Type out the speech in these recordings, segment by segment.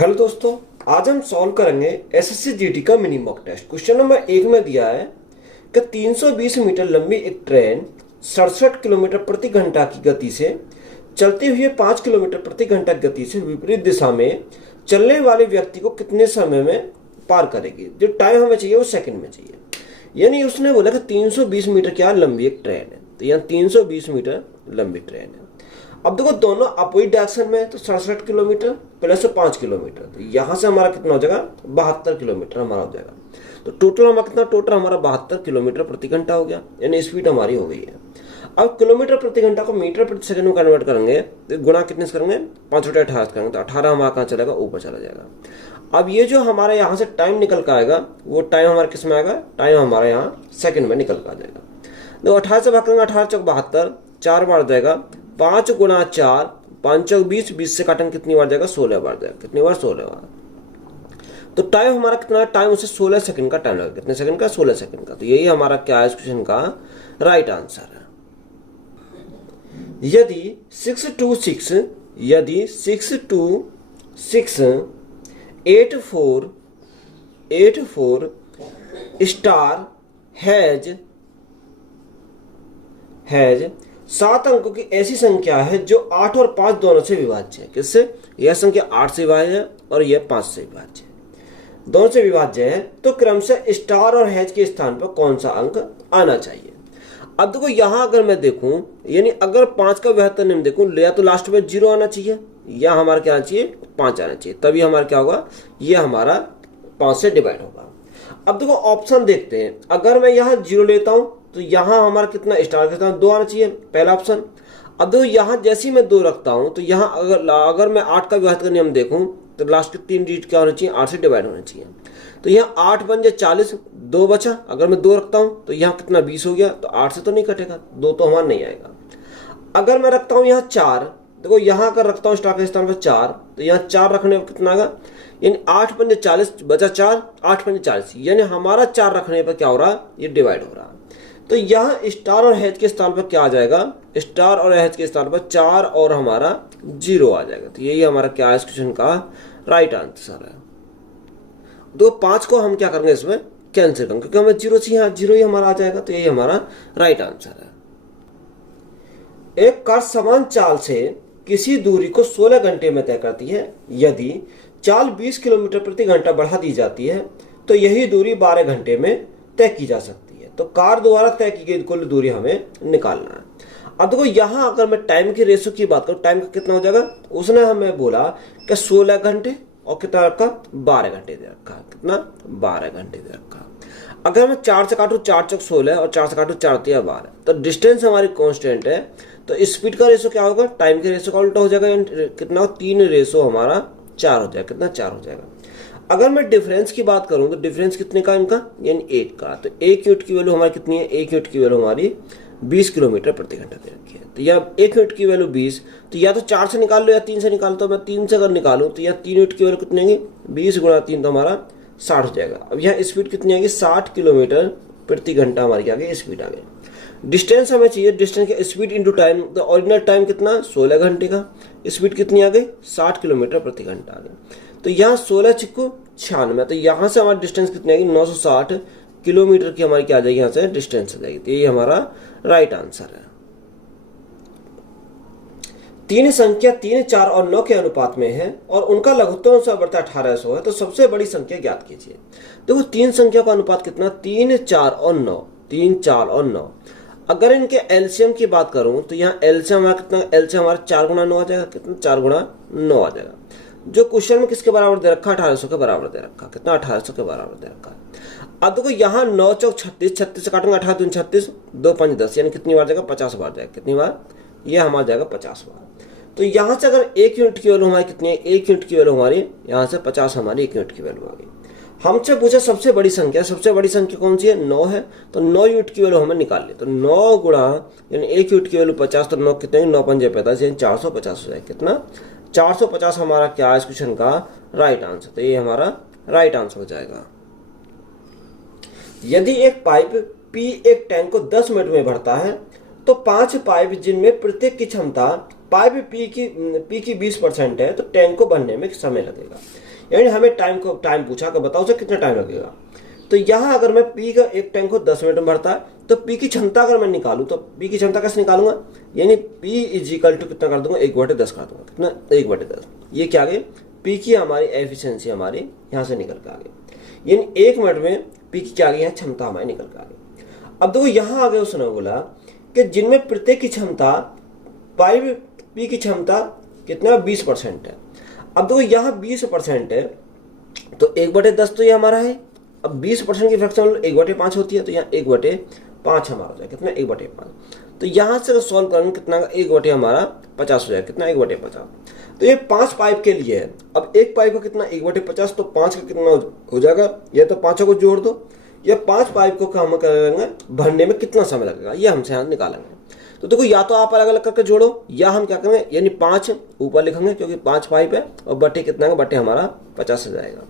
Hello दोस्तों, आज हम सॉल्व करेंगे एसएससी जीडी का mini mock test. Question number 1 में दिया है कि 320 मीटर लंबी एक ट्रेन 67 किलोमीटर प्रति घंटा की गति से चलते हुए 5 किलोमीटर प्रति घंटा की गति से विपरीत दिशा में चलने वाले व्यक्ति को कितने समय में पार करेगी। जो टाइम हमें चाहिए वो सेकंड में चाहिए। यानी उसने बोला कि 320 मीटर क्या लंबी एक ट्रेन है, तो यहाँ 320 मीटर लंबी ट्रेन है। अब देखो दोनों अपोजिट डायरेक्शन में है, तो 67 किलोमीटर प्लस 5 किलोमीटर, तो यहाँ से हमारा कितना हो जाएगा 72 किलोमीटर हमारा हो जाएगा। तो टोटल हमारा कितना, टोटल हमारा 72 किलोमीटर प्रति घंटा हो गया, यानी स्पीड हमारी हो गई है। अब किलोमीटर प्रति घंटा को मीटर प्रति सेकंड में कन्वर्ट करेंगे तो गुणा कितने से करेंगे, 5/18 करेंगे, तो 18 हमारा कहाँ चलेगा, ऊपर चला जाएगा। अब ये जो हमारे यहाँ से टाइम निकल कर आएगा वो टाइम हमारे किस में आएगा, टाइम हमारे यहाँ सेकंड में निकल कर आ जाएगा। तो 18 से भाग करेंगे, 18 चौक 72, 4 बार जाएगा, 5 गुणा 4, 5 चौक 20, 20 से काटेंगे कितनी बार जाएगा, 16 बार जाएगा। कितनी बार, 16 बार। तो टाइम हमारा कितना, टाइम उसे 16 सेकंड का टाइम लगेगा। कितने सेकंड का, 16 सेकंड का। तो यही हमारा क्या है इस क्वेश्चन का राइट आंसर है। यदि 626 84 स्टार हैज 7 अंकों की ऐसी संख्या है जो 8 और 5 दोनों से विभाज्य है। किससे, यह संख्या 8 से विभाज्य है और यह 5 से विभाज्य है, दोनों से विभाज्य है, तो क्रमशः स्टार और हैज के स्थान पर कौन सा अंक आना चाहिए। अब देखो यहां अगर मैं देखूं, यानी अगर 5 का बेहतर निम्न देखूं, या तो लास्ट में 0 आना चाहिए या हमारा क्या आना चाहिए, 5 आना चाहिए, तभी हमारा क्या होगा, ये हमारा 5 से डिवाइड होगा। अब देखो ऑप्शन देखते हैं, अगर मैं यहाँ 0 लेता हूं तो यहाँ हमारा कितना स्टार के साथ 2 आना चाहिए, पहला ऑप्शन। अब देखो यहाँ जैसे ही मैं 2 रखता हूँ तो यहाँ अगर मैं 8 का विभाजन का नियम देखूँ तो लास्ट के 3 डिजिट क्या होना चाहिए, 8 से डिवाइड होना चाहिए। तो यहाँ 8 बन जाए 40, 2 बचा। अगर मैं 2 रखता हूँ तो यहाँ कितना 20 हो गया, तो 8 से तो नहीं कटेगा, 2 तो हमारा नहीं आएगा। अगर मैं रखता हूँ यहाँ 4, देखो यहाँ अगर रखता हूँ स्टार के स्थान पर 4, तो यहाँ 4 रखने पर कितना आएगा, यानी 8 पंजे 40 बचा 4, 8 पंजे 40, यानी हमारा 4 रखने पर क्या हो रहा है, ये डिवाइड हो रहा है। तो यहाँ स्टार और हैज के स्थान पर क्या आ जाएगा, स्टार और हैज के स्थान पर 4 और हमारा 0 आ जाएगा। तो यही हमारा क्या है इस क्वेश्चन का राइट आंसर है। तो 5 को हम क्या करेंगे, इसमें कैंसिल करेंगे, क्योंकि हमें 0 से यहाँ 0 ही हमारा आ जाएगा। तो यही हमारा राइट आंसर है। एक कार समान चाल से किसी दूरी को 16 घंटे में तय करती है। यदि चाल 20 किलोमीटर प्रति घंटा बढ़ा दी जाती है तो यही दूरी 12 घंटे में तय की जा सकती है। तो कार द्वारा तय की गई कुल दूरी हमें निकालना है। अब देखो यहाँ अगर मैं टाइम की रेशो की बात करूं, टाइम का कितना हो जाएगा, उसने हमें बोला कि 16 घंटे और कितना रखा, 12 घंटे दे रखा। कितना, 12 घंटे दे रखा। अगर मैं 4 से काटू, 4 चौक 16 और 4 से काटू 4 तिया 12, तो डिस्टेंस हमारी कांस्टेंट है। तो स्पीड का रेशो क्या होगा, टाइम के रेशो का उल्टा हो जाएगा, कितना 3 रेशो हमारा 4 हो जाएगा। कितना, 4 हो जाएगा। अगर मैं डिफरेंस की बात करूं तो डिफरेंस कितने का इनका, यानी 1 का। तो 1 यूनिट की वैल्यू हमारी कितनी है, 1 यूनिट की वैल्यू हमारी 20 किलोमीटर प्रति घंटा दे रखी है। तो यहाँ 1 यूनिट की वैल्यू 20, तो या तो 4 से निकाल लो या 3 से निकाल। तो मैं 3 से अगर निकालूं तो यहाँ 3 यूनिट की वैल्यू कितनी आएगी, 20 गुणा 3, तो हमारा 60 हो जाएगा। अब यहाँ स्पीड कितनी आएगी, 60 किलोमीटर प्रति घंटा हमारी आ गई स्पीड आ गई। डिस्टेंस हमें चाहिए, डिस्टेंस का स्पीड इंटू टाइम, तो ओरिजिनल टाइम कितना, 16 घंटे का, स्पीड कितनी आ गई, 60 किलोमीटर प्रति घंटा आ गई। तो यहाँ 16 चिक्कू 96, तो यहाँ से हमारी डिस्टेंस कितनी आएगी, 960 किलोमीटर की हमारी क्या आ जाएगी, यहाँ से डिस्टेंस आ जाएगी। तो ये हमारा राइट आंसर है। 3 संख्या 3, 4 और 9 के अनुपात में है और उनका लघुत्तम 1800 है, तो सबसे बड़ी संख्या ज्ञात कीजिए। देखो 3 संख्या का अनुपात कितना, 3, 4 और 9, 3, 4 और 9। अगर इनके एलसीएम की बात करूं तो यहाँ एलसीएम हमारा कितना, एलसीएम हमारा 4 गुणा 9 आ जाएगा। कितना, 4 गुणा 9 आ जाएगा। जो क्वेश्चन में किसके बराबर दे रखा, 1800 के बराबर दे रखा। कितना, 1800 के बराबर दे रखा। अब देखो यहाँ 9 चौक 36, 36 से काटूंगा 18 दूनी 36, 2 5 10, यानी कितनी बार जाएगा, 50 बार जाएगा। कितनी बार, ये हमारा जाएगा 50 बार। तो यहाँ से अगर 1 यूनिट की वैल्यू हमारी कितनी है, 1 यूनिट की वैल्यू हमारी यहाँ से 50 हमारी 1 यूनिट की वैल्यू आ गई। हमसे पूछा सबसे बड़ी संख्या, सबसे बड़ी संख्या कौन सी है, 9 है। तो 9 यूनिट की वैल्यू हमें निकाल ली। तो 9 गुणा, यानी 1 यूनिट की वैल्यू 50, तो 9 कितने, 9 पंजे 45, यानी 450 हो जाए। कितना, 450 हमारा क्या है इस क्वेश्चन का राइट आंसर। तो ये हमारा राइट आंसर हो जाएगा। यदि एक पाइप P एक टैंक को 10 मिनट में भरता है तो 5 पाइप जिनमें प्रत्येक की क्षमता पाइप P की 20% है तो टैंक को भरने में समय लगेगा। यानी हमें टाइम पूछा कि बताओ सर कितना टाइम लगेगा। तो यहाँ अगर मैं पी का एक टैंक को 10 मिनट में भरता है तो पी की क्षमता अगर मैं निकालूं तो पी की क्षमता कैसे निकालूंगा, यानी पी इज इक्वल टू कितना कर दूंगा, 1/10 कर दूंगा, कितना 1/10। ये क्या आ गई, पी की हमारी एफिशिएंसी हमारी यहाँ से निकल के आ गई, यानी 1 मिनट में पी की क्या आ गई है, क्षमता हमारी निकल के आ गई। अब देखो यहाँ आगे उसने बोला कि जिनमें प्रत्येक की क्षमता पाइप पी की क्षमता कितना 20% है। अब देखो यहाँ 20% है तो 1/10 तो ये हमारा है। अब 20% की फ्रैक्शन 1/5 होती है तो यहाँ 1/5 हमारा हो जाएगा, कितना 1/5। तो यहाँ से सॉल्व करेंगे कितना 1/50 हमारा 50 हो जाएगा, कितना 1/50। तो ये 5 पाइप के लिए है। अब एक पाइप का कितना 1/50 तो 5 का कितना हो जाएगा, या तो 5 को जोड़ दो, या 5 पाइप को हम करेंगे भरने में कितना समय लगेगा ये हमसे यहाँ निकालेंगे। तो देखो या तो आप अलग अलग करके जोड़ो या हम क्या करेंगे, यानी 5 ऊपर लिखेंगे क्योंकि 5 पाइप है और बटे कितना है, बटे हमारा 50 हो जाएगा।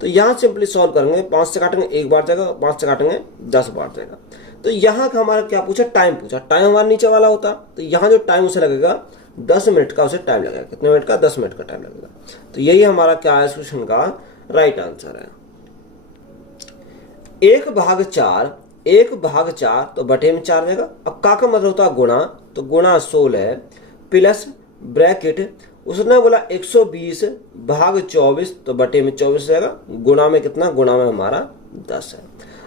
तो यहाँ सिंपली सॉल्व करेंगे, 5 से काटेंगे 1 बार जाएगा, 5 से काटेंगे 10 बार जाएगा। तो यहाँ का हमारा क्या पूछा, टाइम पूछा, टाइम हमारा नीचे वाला होता तो यहाँ जो टाइम उसे लगेगा 10 मिनट का, उसे टाइम लगेगा, कितने मिनट का, 10 मिनट का टाइम लगेगा। तो यही हमारा क्या है इस क्वेश्चन का राइट आंसर है। 1/4 तो बटे में 4 जाएगा। अब का मतलब होता है गुणा, तो गुणा 16 प्लस ब्रैकेट उसने बोला 120/24 तो बटे में 24 जाएगा, गुणा में कितना, गुणा में हमारा 10 है।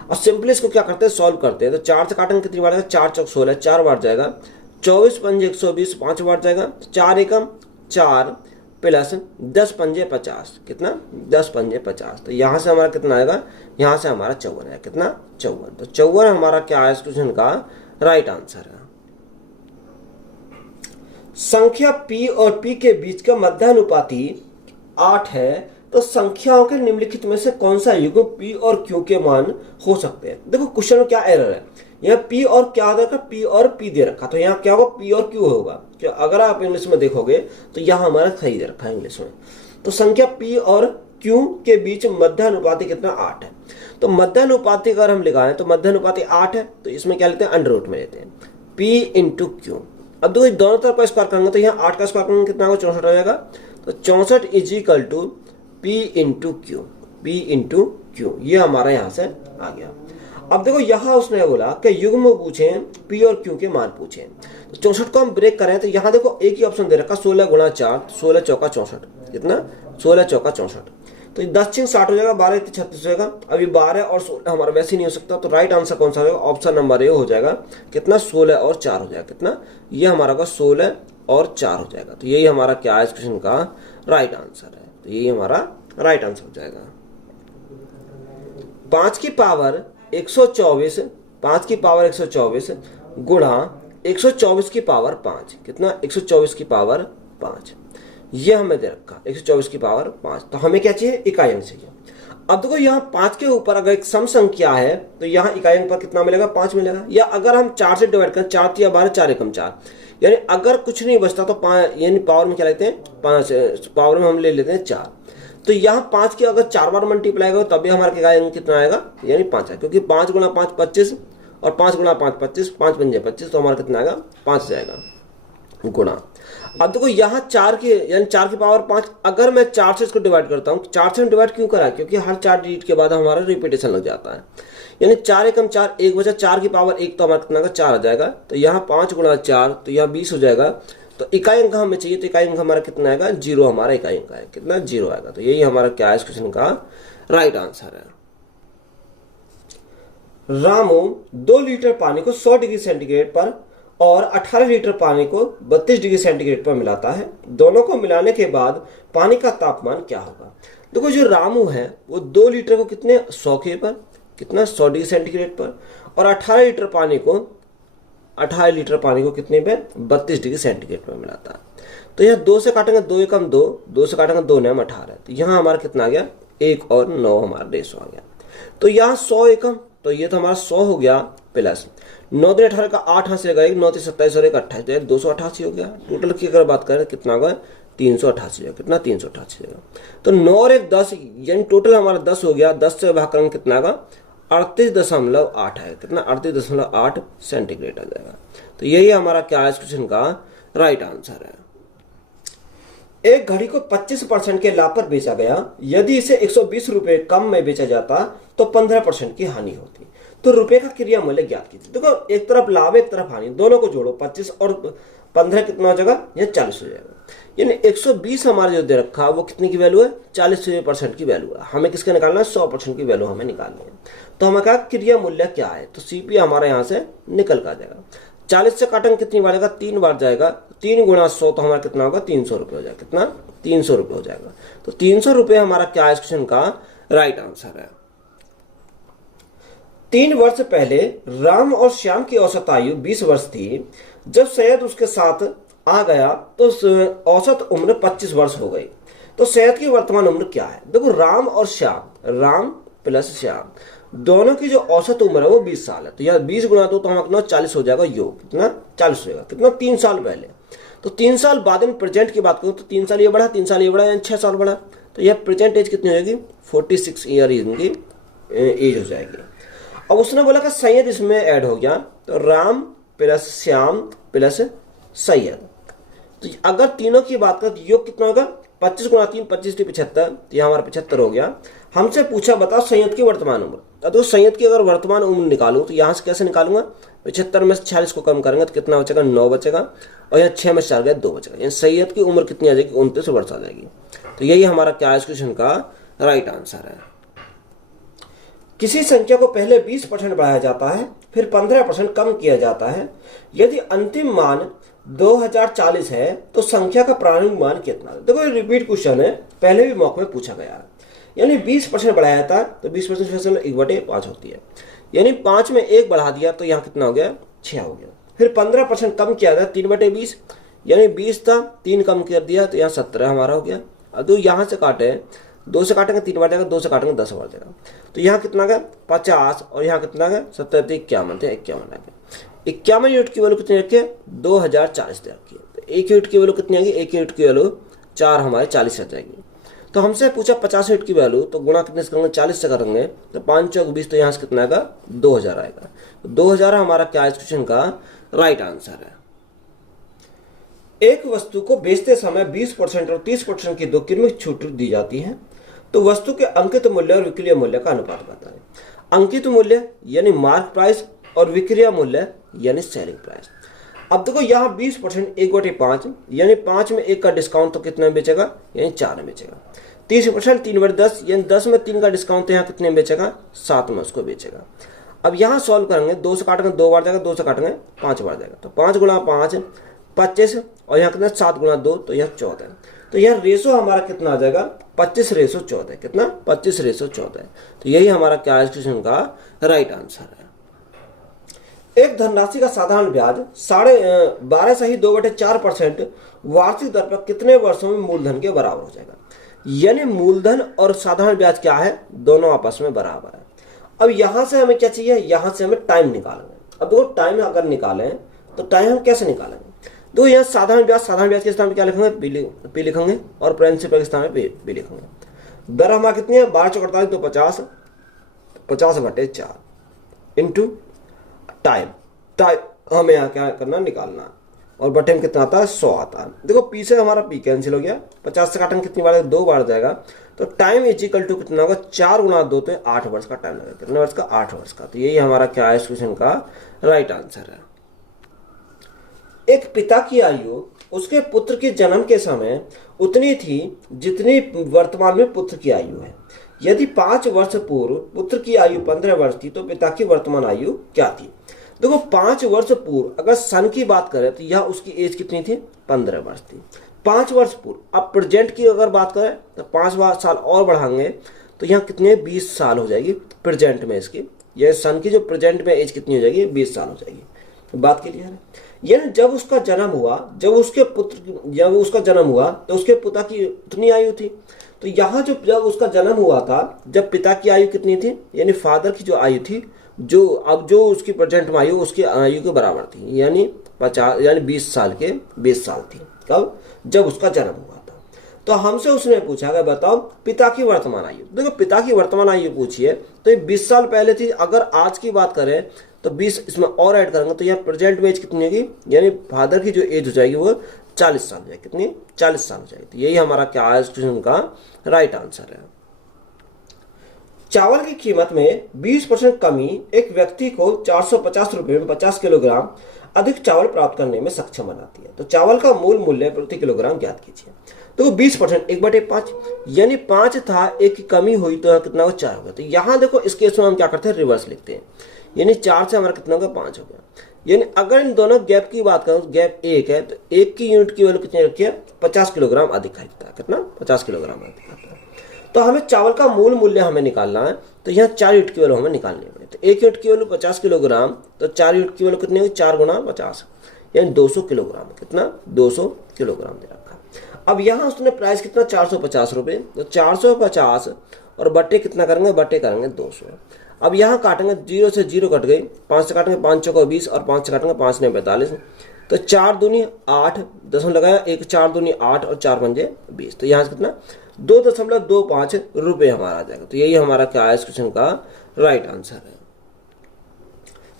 और सिंपली इसको क्या करते हैं, सॉल्व करते हैं। तो 4 से काटेंगे कितनी बार जाएगा, 4 चौक 16 4 बार जाएगा, 24 पंजे 120 5 बार जाएगा, 4 एकम 4 प्लस 10 पंजे 50, कितना 10 पंजे 50। तो यहाँ से हमारा कितना आएगा, यहाँ से हमारा 54 है, कितना 54। तो 54 हमारा क्या है इस क्वेश्चन का राइट आंसर है। संख्या p और p के बीच का मध्यानुपाती 8 है, तो संख्याओं के निम्नलिखित में से कौन सा युग्म p और q के मान हो सकते हैं। देखो क्वेश्चन में क्या एरर है, यहाँ p और क्या दे रखा, p और p दे रखा, तो यहाँ क्या होगा, p और q होगा। क्या अगर आप इंग्लिश में देखोगे तो यहाँ हमारा सही दे रखा है इंग्लिश में। तो संख्या p और q के बीच मध्यानुपाती कितना 8 है। तो मध्यानुपाती अगर हम लिखाएं तो मध्यानुपाती 8 है, तो इसमें क्या लेते हैं, अंडर रूट में लेते हैं p इंटू क्यू। अब देखो दोनों तरफ का स्क्वायर करेंगे तो यहाँ 8 का स्क्वायर करेंगे कितना होगा, 64 हो जाएगा। तो 64 is equal to p into Q, ये हमारा यहाँ से आ गया। अब देखो यहाँ उसने बोला कि युग्म पूछे p और q के मान पूछे, तो 64 को हम ब्रेक करें तो यहाँ देखो एक ही ऑप्शन दे रखा 16 गुणा 4, 16 चौका 64, कितना 16 चौका 64। तो 10 6 60 हो जाएगा, 12 36 हो जाएगा। अभी 12 और 16 हमारा वैसे नहीं हो सकता, तो राइट आंसर कौन सा होगा, ऑप्शन नंबर ए हो जाएगा, कितना 16 और 4 हो जाएगा, कितना ये हमारा का 16 और 4 हो जाएगा। तो यही हमारा क्या है इस क्वेश्चन का राइट आंसर है। तो यही हमारा राइट आंसर हो जाएगा। 5 की पावर 124, 5 की पावर 124 गुणा 124 की पावर 5, कितना 124 की पावर 5, ये हमें दे रखा 124 की पावर 5। तो हमें क्या चाहिए, इकाई अंक चाहिए। अब देखो यहाँ 5 के ऊपर अगर एक सम संख्या है तो यहाँ इकाई अंक पर कितना मिलेगा, 5 मिलेगा। या अगर हम 4 से डिवाइड करें, 4 या 12 4 एकम 4, यानी अगर कुछ नहीं बचता तो 5, यानी पावर में क्या लेते हैं 5, पावर में हम ले लेते हैं 4। तो यहाँ 5 की अगर 4 बार मल्टीप्लाई करो तभी हमारा इकाई अंक कितना आएगा, यानी 5 है, क्योंकि 5 गुणा 5 25 और 5 गुणा 5 25, 5 पंजे 25, तो हमारा कितना आएगा 5 जाएगा गुणा। अब देखो यहाँ 4 की यानी 4 की पावर 5, अगर मैं 4 से इसको डिवाइड करता हूँ, 4 से डिवाइड क्यों करा, क्योंकि हर 4 डिजिट के बाद हमारा रिपीटेशन लग जाता है, यानी 4 एकम 4, 1 बचा 4 की पावर 1, तो हमारा कितना का 4 आ जाएगा। तो यहाँ 5 गुणा 4 तो यहाँ 20 हो जाएगा। तो इकाई अंक हमें चाहिए, तो इकाई अंक हमारा कितना आएगा, 0 हमारा इकाई अंक है, कितना 0 आएगा। तो यही हमारा क्या है इस क्वेश्चन का राइट आंसर है। रामू 2 लीटर पानी को 100 डिग्री सेंटीग्रेड पर और 18 लीटर पानी को 32 डिग्री सेंटीग्रेड पर मिलाता है। दोनों को मिलाने के बाद पानी का तापमान क्या होगा। देखो जो रामू है वो 2 लीटर को कितने 100 के पर, कितना 100 डिग्री सेंटीग्रेड पर, और 18 लीटर पानी को कितने पे 32 डिग्री सेंटीग्रेड पर मिलाता है। तो यहाँ 2 से काटेंगे 2 एकम 2, 2 से काटेंगे 2 9 18, तो यहाँ हमारा कितना आ गया 1 और 9 हमारा रेशो आ गया। तो यहाँ 100 एकम, तो ये तो हमारा 100 हो गया, प्लस 9 दिन 18 का 8 हाथ से गए, 9 से 27 और 1 28, 288 हो गया। टोटल की अगर बात करें कितना होगा 388 होगा, कितना 388 होगा। तो 9 और 1 10, यानी टोटल हमारा 10 हो गया। 10 से भाग करेंगे कितना आएगा 38.8 है, कितना 38.8 सेंटीग्रेड आ जाएगा। तो यही हमारा क्या है इस क्वेश्चन का राइट आंसर है। एक घड़ी को 25% के लाभ पर बेचा गया। यदि इसे 120 रुपए कम में बेचा जाता तो 15% की हानि होती। तो रुपए का क्रिया मूल्य ज्ञात कीजिए। देखो एक तरफ लाभ एक तरफ हानि, दोनों को जोड़ो, 25 और 15 कितना हो जाएगा, यह 40 हो जाएगा। यानी 120 हमारा जो दे रखा वो कितने की वैल्यू है, 40% की वैल्यू है। हमें किसका निकालना है, 100% की वैल्यू हमें निकालनी है। तो हमें कहा क्रिया मूल्य क्या है, तो सीपी हमारा यहाँ से निकल कर जाएगा। 40 से काटेंगे कितनी बार जाएगा, 3 बार जाएगा। 3 गुणा 100 तो हमारा कितना होगा, 300 रुपये हो जाएगा। कितना, 300 रुपये हो जाएगा। तो 300 रुपये हमारा क्या है, इस क्वेश्चन का राइट आंसर है। 3 वर्ष पहले राम और श्याम की औसत आयु 20 वर्ष थी। जब सैयद उसके साथ आ गया तो औसत उम्र 25 वर्ष हो गई। तो सैयद की वर्तमान उम्र क्या है। देखो राम और श्याम, राम प्लस श्याम, दोनों की जो औसत उम्र है वो 20 साल है। तो यार 20 गुणा 2 तो हमारा कितना 40 हो जाएगा। योग कितना 40 हो जाएगा। कितना, 3 साल पहले। तो 3 साल बाद में प्रेजेंट की बात करूं तो 3 साल ये बढ़ा, 3 साल ये बढ़ा, यानी 6 साल बढ़ा। तो यह प्रेजेंट एज कितनी हो जाएगी, 46 ईयर इनकी एज हो जाएगी। अब उसने बोला कि सैयद इसमें ऐड हो गया, तो राम प्लस श्याम प्लस सैयद। तो अगर तीनों की बात करें तो योग कितना होगा, 25 गुणा 3 25 75, तो यह हमारा 75 हो गया। हमसे पूछा बताओ सैयद की वर्तमान उम्र। तो सैयद की अगर वर्तमान उम्र निकालूं तो यहां से कैसे निकालूंगा, 75 में से 46 को कम करेंगे तो कितना बचेगा, 9 बचेगा। और यहाँ 6 में से 4 गया, 2 बचेगा। यानी सैयद की उम्र कितनी आ जाएगी, 29 वर्ष आ जाएगी। तो यही हमारा क्या है, क्वेश्चन का राइट आंसर है। किसी संख्या को पहले 20% बढ़ाया जाता है, फिर 15% कम किया जाता है। यदि अंतिम मान 2040 है तो संख्या का प्रारंभिक मान कितना है। देखो ये रिपीट क्वेश्चन है, पहले भी मॉक में पूछा गया है। यानी 20% बढ़ाया था तो 20% 1/5 होती है। यानी 5 में 1 बढ़ा दिया तो यहाँ कितना हो गया, 6 हो गया। फिर 15% कम किया था, 3/20, यानी 20 था, 3 कम कर दिया तो यहाँ 17 हमारा हो गया। अब तो यहाँ से काटे, 2 से काटेंगे 3 बार जाएगा, 2 से काटेंगे 10 बार जाएगा। तो यहाँ कितना गया 50, और यहाँ कितना गया 70, 51 थे, 51 आ गया। 51 यूनिट की वैल्यू कितनी रखी है, 2040 रखी है। तो 1 यूनिट की वैल्यू कितनी आएगी, 1 यूनिट की वैल्यू 4 हमारे 40 आ जाएगी। तो हमसे पूछा 50 यूनिट की वैल्यू, तो गुणा कितने से करेंगे, 40 से करेंगे तो 5 चौक 20, तो यहाँ से कितना आएगा, 2000 आएगा। तो 2000 हमारा क्या इस क्वेश्चन का राइट आंसर है। एक वस्तु को बेचते समय 20% और 30% की 2 क्रमिक छूट दी जाती है। तो वस्तु के अंकित मूल्य और विक्रय मूल्य का अनुपात बताएं। अंकित मूल्य यानी मार्क प्राइस और विक्रय मूल्य यानी सेलिंग प्राइस। अब देखो यहाँ 20% 1/5, यानी 5 में 1 का डिस्काउंट तो कितने में बेचेगा, यानी 4 में बेचेगा। 30% 3/10, यानी 10 में 3 का डिस्काउंट तो यहाँ कितने में बेचेगा, 7 में उसको बेचेगा। अब यहाँ सॉल्व करेंगे, 2 से काटेंगे 2 बार जाएगा, 2 से काटेंगे 5 बार जाएगा। तो 5 गुणा 5 25, और यहाँ कितना 7 गुणा 2 तो यह 14। तो यह रेशो हमारा कितना आ जाएगा, 25:14। कितना, 25:14। तो यही हमारा क्या है, क्वेश्चन का राइट आंसर है। एक धनराशि का साधारण ब्याज 12.2/4% वार्षिक दर पर कितने वर्षों में मूलधन के बराबर हो जाएगा। यानी मूलधन और साधारण ब्याज क्या है, दोनों आपस में बराबर है। अब यहां से हमें क्या चाहिए, यहां से हमें टाइम निकालना है। अब देखो टाइम अगर निकालें तो टाइम हम कैसे निकालेंगे। तो यहाँ साधारण ब्याज के स्थान पर क्या लिखेंगे, पी लिखेंगे, और प्रिंसिपल के स्थान पर पी लिखेंगे। दर हमारा कितनी है, 12/48 तो 50, 50/4 इंटू टाइम हमें यहाँ क्या करना, निकालना। और बटे में कितना आता है, 100 आता है। देखो पी से हमारा पी कैंसिल हो गया, 50 से काटेंगे कितनी बार, 2 बार जाएगा। तो टाइम इक्वल टू कितना होगा, 4 गुणा 2 तो 8 वर्ष का टाइम लगेगा। कितने वर्ष का, 8 वर्ष का। तो यही हमारा क्या है, इस क्वेश्चन का राइट आंसर है। एक पिता की आयु उसके पुत्र के जन्म के समय उतनी थी जितनी वर्तमान में पुत्र की आयु है। यदि 5 वर्ष पूर्व पुत्र की आयु 15 वर्ष थी तो पिता की वर्तमान आयु क्या थी। देखो 5 वर्ष पूर्व अगर सन की बात करें तो यह उसकी एज कितनी थी, 15 वर्ष थी। 5 वर्ष पूर्व। अब प्रेजेंट की अगर बात करें तो 5 साल और बढ़ाएंगे तो यहाँ कितने, 20 साल हो जाएगी प्रेजेंट में इसकी। यह सन की जो प्रेजेंट में एज कितनी हो जाएगी, 20 साल हो जाएगी। तो बात क्लियर है। यानी जब उसका जन्म हुआ, जब उसका जन्म हुआ तो उसके पिता की उतनी आयु थी। तो यहाँ जब उसका जन्म हुआ था, जब पिता की आयु कितनी थी, यानी फादर की जो आयु थी, जो उसकी प्रेजेंट में आयु उसकी आयु के बराबर थी, यानी 20 साल के 20 साल थी। कब, जब उसका जन्म हुआ था। तो हमसे उसने पूछा कि बताओ पिता की वर्तमान आयु। देखो पिता की वर्तमान आयु पूछिए तो ये 20 साल पहले थी। अगर आज की बात करें तो 20 इसमें और ऐड करेंगे तो यहाँ प्रेजेंट में एज कितनी होगी, यानी फादर की जो एज हो जाएगी वो 40 साल हो जाएगी। कितनी? 40 साल हो जाएगी। तो यही हमारा क्या है इस क्वेश्चन का राइट आंसर है। चावल की कीमत में 20% कमी एक व्यक्ति को 450 रुपये में 50 किलोग्राम अधिक चावल प्राप्त करने में सक्षम बनाती है। तो चावल का मूल मूल्य प्रति किलोग्राम ज्ञात कीजिए। तो 20% 1/5 यानी 5 था, एक की कमी हुई तो कितना हो? 4 हो गया। तो यहाँ देखो इस केस में हम क्या करते हैं? रिवर्स लिखते हैं, यानी 4 से हमारा कितना होगा? 5 हो गया। यानी अगर इन दोनों गैप की बात करें, गैप 1 है तो 1 की यूनिट की वैल्यू कितनी रखी है? 50 किलोग्राम अधिक खरीदता है। कितना? 50 किलोग्राम अधिक खरीदता है। तो हमें चावल का मूल मूल्य हमें निकालना है, तो यहाँ 4 यूनिट की वैल्यू हमें निकालनी पड़े। तो 1 यूनिट की वैल्यू 50 किलोग्राम, तो 4 यूनिट की वैल्यू कितनी होगी? 4 गुना 50 यानी 200 किलोग्राम। कितना? 200 किलोग्राम दे रखा है। अब यहाँ उसने प्राइस कितना? 450 रुपये। तो 450 और बट्टे कितना करेंगे? बट्टे करेंगे 200। अब यहाँ काटेंगे, 0 से 0 कट गई, 5 से काटेंगे 5 चौका 20 और 5 से काटेंगे 5 ने 45। तो 4 दूनी 8, दशमलव लगाया, 1 4 दूनी 8 और 4 पंजे 20। तो यहाँ से कितना? 2.25 रुपये हमारा आ जाएगा। तो यही हमारा क्या है इस क्वेश्चन का राइट आंसर है।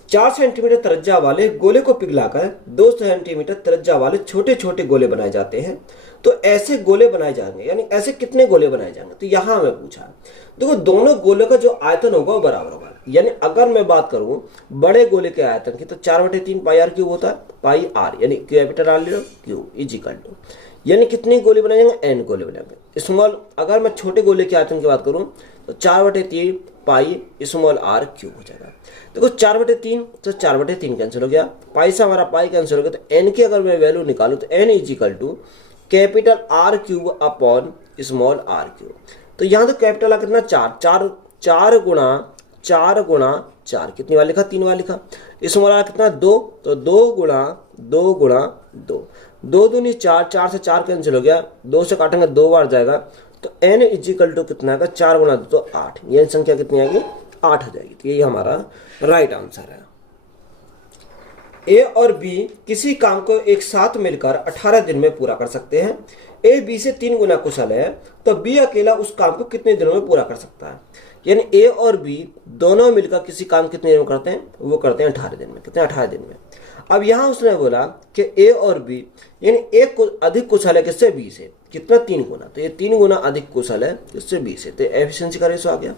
4 सेंटीमीटर त्रिज्या वाले गोले को पिघलाकर 2 सेंटीमीटर त्रिज्या वाले छोटे छोटे गोले बनाए जाते हैं। तो ऐसे गोले बनाए जाएंगे, यानी ऐसे कितने गोले बनाए जाएंगे? तो यहां हमें पूछा है। देखो दोनों गोले का जो आयतन होगा वो बराबर होगा। यानी अगर मैं बात करूं बड़े गोले के आयतन की, तो 4/3 पाई आर क्यूब होता है, पाई आर यानी कैपिटल आर ले लो, क्यूब इज इक्वल टू, यानी कितने गोले बनाए जाएंगे? एन गोले बनाएंगे। स्मॉल, अगर मैं छोटे गोले के आयतन की बात करूं तो 4/3 पाई स्मॉल आर क्यूब हो जाएगा। देखो 4/3 तो 4/3 कैंसिल हो गया, पाई से हमारा पाई कैंसिल हो गया। तो एन की अगर मैं वैल्यू निकालूं तो N is equal to capital R cube upon small R cube. तो यहाँ तो कैपिटल आर कितना? 4 गुणा 4 कितनी बार लिखा? 3 बार लिखा। स्मॉल आर कितना? 2, तो 2 गुणा 2 2 दूनी 4, 4 से 4 कैंसिल हो गया, 2 से काटेंगे 2 बार जाएगा। तो n इज इक्वल टू कितना आएगा? 4 गुणा 2 तो 8, ये संख्या कितनी आएगी? 8 हो जाएगी। तो यही हमारा राइट आंसर है। ए और बी किसी काम को एक साथ मिलकर 18 दिन में पूरा कर सकते हैं। ए बी से 3 गुना कुशल है, तो बी अकेला उस काम को कितने दिनों में पूरा कर सकता है? यानी ए और बी दोनों मिलकर किसी काम कितने दिन में करते हैं? वो करते हैं 18 दिन में। कितने? 18 दिन में। अब यहां उसने बोला कि ए और बी यानी एक अधिक कुशल है किससे? बी से। कितना? 3 गुना। तो ये 3 गुना अधिक कुशल है किससे? बी से। तो एफिशिएंसी का रेशो आ गया।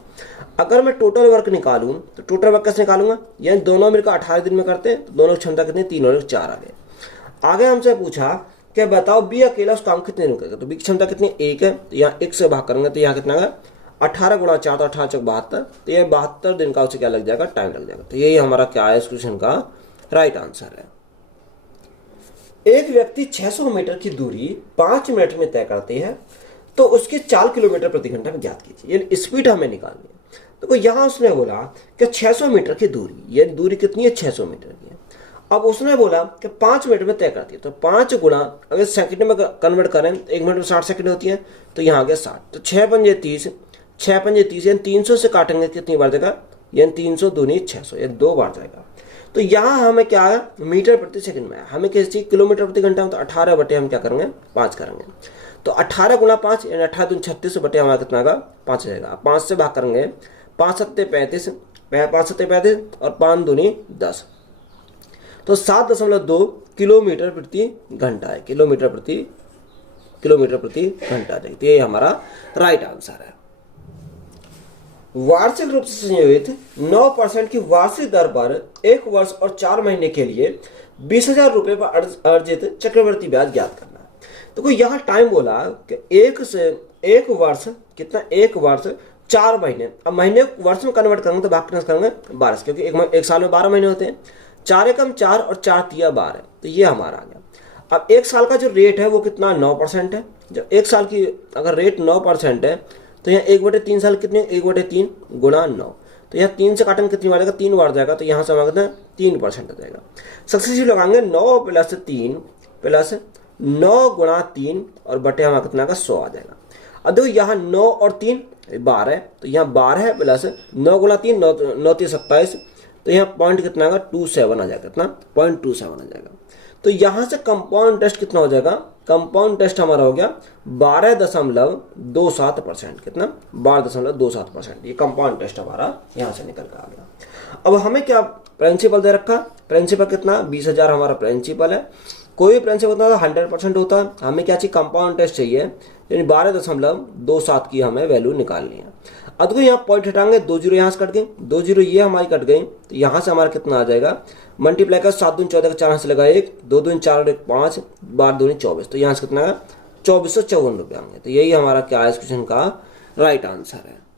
अगर मैं टोटल वर्क निकालूं तो टोटल वर्क कैसे निकालूंगा? यानी दोनों मिलकर 18 दिन में करते हैं, तो दोनों की क्षमता कितनी? 3 और 4 आ गए। आगे हमसे पूछा कि बताओ बी अकेला उस काम कितने दिन करेगा? तो बी की क्षमता कितनी? 1 है, तो यहाँ 1 से भाग करेंगे तो यहाँ कितना है? 18 गुणा 4 तो 18 चौक 72। तो ये 72 दिन का उसे क्या लग जाएगा? टाइम लग जाएगा। तो यही हमारा क्या है इस क्वेश्चन का राइट आंसर है। एक व्यक्ति 600 मीटर की दूरी 5 मिनट में तय करते हैं, तो उसके 4 किलोमीटर प्रति घंटा में ज्ञात कीजिए। यानी स्पीड हमें निकालनी है। तो यहां उसने बोला कि 600 मीटर की दूरी, यानी दूरी कितनी है? 600 मीटर की है। अब उसने बोला कि 5 मिनट में तय करती है, तो 5 गुणा अगर सेकंड में कन्वर्ट करें तो 1 मिनट में 60 सेकंड होती है, तो यहाँ आ गया 60। तो 6 पंजे 30, 6 पंजे 30 यानी 300 से काटेंगे कितनी बार जाएगा? यानी 300 दूनी 600, यानी 2 बार जाएगा। तो यहाँ हमें क्या है? मीटर प्रति सेकंड में है। हमें कैसी चाहिए? किलोमीटर प्रति घंटा में। तो 18 बटे हम क्या करेंगे? 5 करेंगे। तो 18 गुणा 5 यानी 18 दूनी 36 बटे हमारा कितना आएगा? 5 जाएगा। 5 से भाग करेंगे, 5 सत्ते 35, 5 सत्ते 35 और 5 दूनी 10, तो 7.2 किलोमीटर प्रति घंटा है। किलोमीटर प्रति घंटा जाएगी। तो ये हमारा राइट आंसर है। वार्षिक रूप से संयोजित 9% की वार्षिक दर पर 1 वर्ष और 4 महीने के लिए 20,000 रुपए पर अर्जित चक्रवर्ती ब्याज ज्ञात करना है। तो कोई यहाँ टाइम बोला कि 1 वर्ष कितना? 1 वर्ष 4 महीने। अब महीने वर्ष में कन्वर्ट करेंगे तो भाग करेंगे 12 से, क्योंकि एक साल में 12 महीने होते हैं। 4 एकम 4 और 4 तिया 12, तो ये हमारा आ गया। अब 1 साल का जो रेट है वो कितना? 9% है। जब 1 साल की अगर रेट 9% है तो यहाँ 1/3 साल कितने? 1/3 गुणा 9, तो यहाँ 3 से काटेंगे कितनी बार जाएगा? 3 बार जाएगा। तो यहाँ से हमारा कितना? 3% हो जाएगा। सक्सेसिव लगाएंगे 9 + 3 + 9 गुणा 3 और बटे हमारा कितना का? 100 आ जाएगा। अब देखो यहाँ 9 और 3 12 है, तो यहाँ 12 + 9 गुणा 3 9 3 27, तो यहाँ पॉइंट कितना आएगा? 27 आ जाएगा। कितना? 0.27 आ जाएगा। तो यहाँ से कंपाउंड इंटरेस्ट कितना हो जाएगा? कंपाउंड इंटरेस्ट हमारा हो गया 12.27%। कितना? 12.27%। ये कंपाउंड इंटरेस्ट हमारा यहाँ से निकल कर आ गया। अब हमें क्या प्रिंसिपल दे रखा? प्रिंसिपल कितना? 20,000 हमारा प्रिंसिपल है। कोई भी प्रिंसिपल होता है 100% होता है, हमें क्या चाहिए, कंपाउंड इंटरेस्ट चाहिए, यानी 12.27 की हमें वैल्यू निकालनी है। अब देखो यहाँ पॉइंट हटाएंगे, 2 जीरो यहाँ से कट गए, 2 जीरो ये हमारी कट गई, तो यहाँ से हमारा कितना आ जाएगा, मल्टीप्लाई कर 7 दूनी 14 का 4 यहाँ से लगा 1, 2 दूनी 4 और 1 5, 12 दूनी 24, तो यहाँ से कितना आएगा 2454 रुपये होंगे। तो यही हमारा क्या है इस क्वेश्चन का राइट आंसर है।